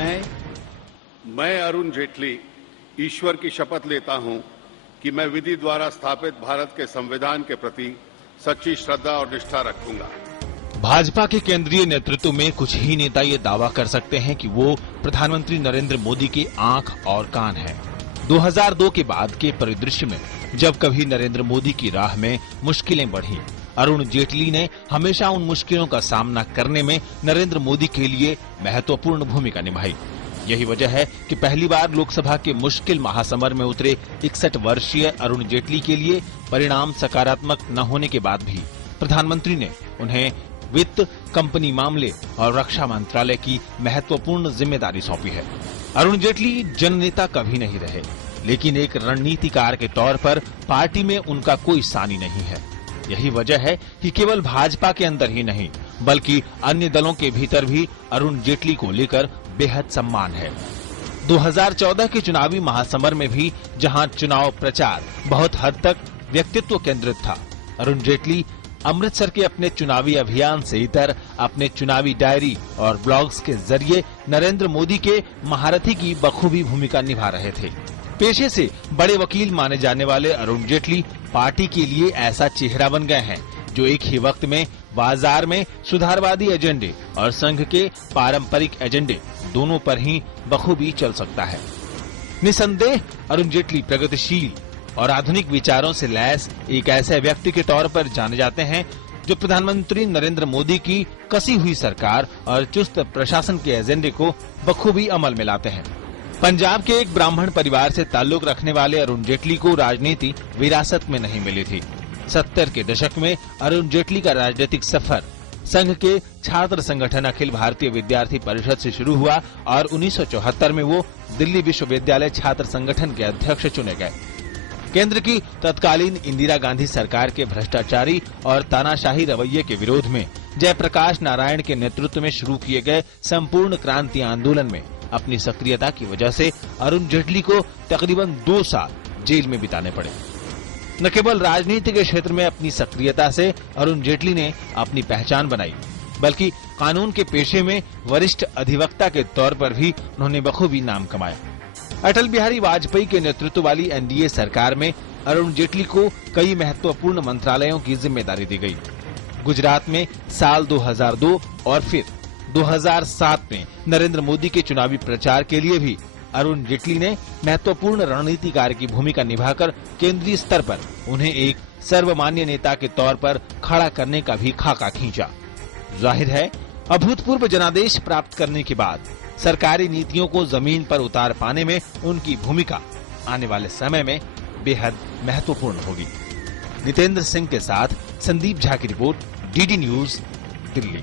मैं अरुण जेटली ईश्वर की शपथ लेता हूं कि मैं विधि द्वारा स्थापित भारत के संविधान के प्रति सच्ची श्रद्धा और निष्ठा रखूंगा। भाजपा के केंद्रीय नेतृत्व में कुछ ही नेता ये दावा कर सकते हैं कि वो प्रधानमंत्री नरेंद्र मोदी की आंख और कान हैं। 2002 के बाद के परिदृश्य में जब कभी नरेंद्र मोदी की राह में मुश्किलें बढ़ी, अरुण जेटली ने हमेशा उन मुश्किलों का सामना करने में नरेंद्र मोदी के लिए महत्वपूर्ण भूमिका निभाई। यही वजह है कि पहली बार लोकसभा के मुश्किल महासमर में उतरे 61 वर्षीय अरुण जेटली के लिए परिणाम सकारात्मक न होने के बाद भी प्रधानमंत्री ने उन्हें वित्त, कंपनी मामले और रक्षा मंत्रालय की महत्वपूर्ण जिम्मेदारी सौंपी है। अरुण जेटली जननेता कभी नहीं रहे, लेकिन एक रणनीतिकार के तौर पर पार्टी में उनका कोई सानी नहीं है। यही वजह है कि केवल भाजपा के अंदर ही नहीं, बल्कि अन्य दलों के भीतर भी अरुण जेटली को लेकर बेहद सम्मान है। 2014 के चुनावी महासमर में भी जहां चुनाव प्रचार बहुत हद तक व्यक्तित्व केंद्रित था, अरुण जेटली अमृतसर के अपने चुनावी अभियान से इतर अपने चुनावी डायरी और ब्लॉग्स के जरिए नरेंद्र मोदी के महारथी की बखूबी भूमिका निभा रहे थे। पेशे से बड़े वकील माने जाने वाले अरुण जेटली पार्टी के लिए ऐसा चेहरा बन गए हैं जो एक ही वक्त में बाजार में सुधारवादी एजेंडे और संघ के पारंपरिक एजेंडे दोनों पर ही बखूबी चल सकता है। निसंदेह अरुण जेटली प्रगतिशील और आधुनिक विचारों से लैस एक ऐसे व्यक्ति के तौर पर जाने जाते हैं जो प्रधानमंत्री नरेंद्र मोदी की कसी हुई सरकार और चुस्त प्रशासन के एजेंडे को बखूबी अमल में लाते हैं। पंजाब के एक ब्राह्मण परिवार से ताल्लुक रखने वाले अरुण जेटली को राजनीति विरासत में नहीं मिली थी। 70 के दशक में अरुण जेटली का राजनीतिक सफर संघ के छात्र संगठन अखिल भारतीय विद्यार्थी परिषद से शुरू हुआ और 1974 में वो दिल्ली विश्वविद्यालय छात्र संगठन के अध्यक्ष चुने गए। केंद्र की तत्कालीन इंदिरा गांधी सरकार के भ्रष्टाचारी और तानाशाही रवैये के विरोध में जयप्रकाश नारायण के नेतृत्व में शुरू किए गए संपूर्ण क्रांति आंदोलन में अपनी सक्रियता की वजह से अरुण जेटली को तकरीबन 2 साल जेल में बिताने पड़े। न केवल राजनीति के क्षेत्र में अपनी सक्रियता से अरुण जेटली ने अपनी पहचान बनाई, बल्कि कानून के पेशे में वरिष्ठ अधिवक्ता के तौर पर भी उन्होंने बखूबी नाम कमाया। अटल बिहारी वाजपेयी के नेतृत्व वाली एनडीए सरकार में अरुण जेटली को कई महत्वपूर्ण मंत्रालयों की जिम्मेदारी दी गई। गुजरात में साल 2002 और फिर 2007 में नरेंद्र मोदी के चुनावी प्रचार के लिए भी अरुण जेटली ने महत्वपूर्ण रणनीतिकार की भूमिका निभाकर केंद्रीय स्तर पर उन्हें एक सर्वमान्य नेता के तौर पर खड़ा करने का भी खाका खींचा। जाहिर है, अभूतपूर्व जनादेश प्राप्त करने के बाद सरकारी नीतियों को जमीन पर उतार पाने में उनकी भूमिका आने वाले समय में बेहद महत्वपूर्ण होगी। नितेंद्र सिंह के साथ संदीप झा की रिपोर्ट, डीडी न्यूज, दिल्ली।